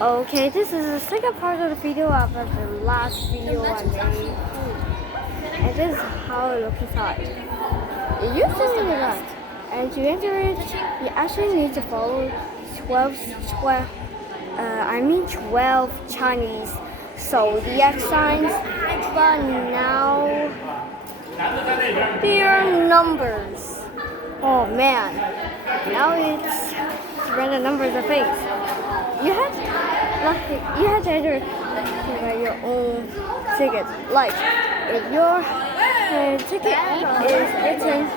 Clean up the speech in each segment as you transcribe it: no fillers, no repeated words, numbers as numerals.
Okay, this is the second part of the video after the last video I made. And this is how it looks inside. It used to be that. And to enter it, you actually need to follow 12 Chinese zodiac signs. But now, there are numbers. Oh man, now it's random numbers of things. You have to enter your own ticket. Like if your ticket is written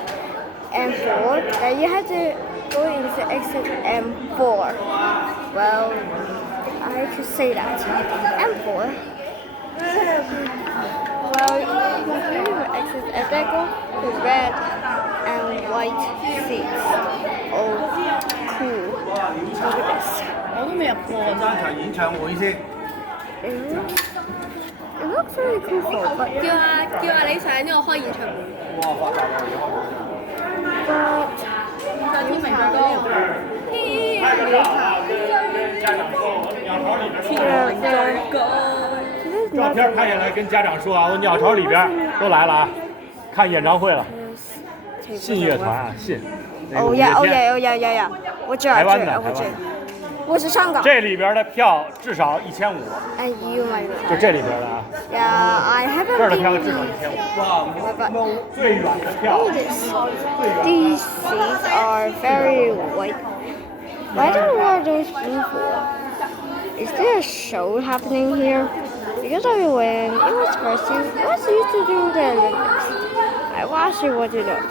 M4, then you have to go into exit M4. Well, I could say that M4. Well, you can go to exit and then go to red and white seats. Oh, cool! Look at this. 我都未入過。單場演唱會先。It looks really cool, but 叫你上呢個開演唱會。哇！發達啦，上天明嘅歌。照片拍下来跟家长说啊，我鸟巢里边都来了啊，看演唱会了。信乐团啊，信。哦呀哦呀哦呀呀呀！我知道，台湾的，我是香港。这里边的票至少1500。哎呦妈呀！就这里边的啊。Yeah, I haven't. 这儿的票至少1500。哇！最远的票。These seats are very white. Why don't we wear those blue for? Is there a show happening here? Because when it was used to do the Olympics, I watched it what it does.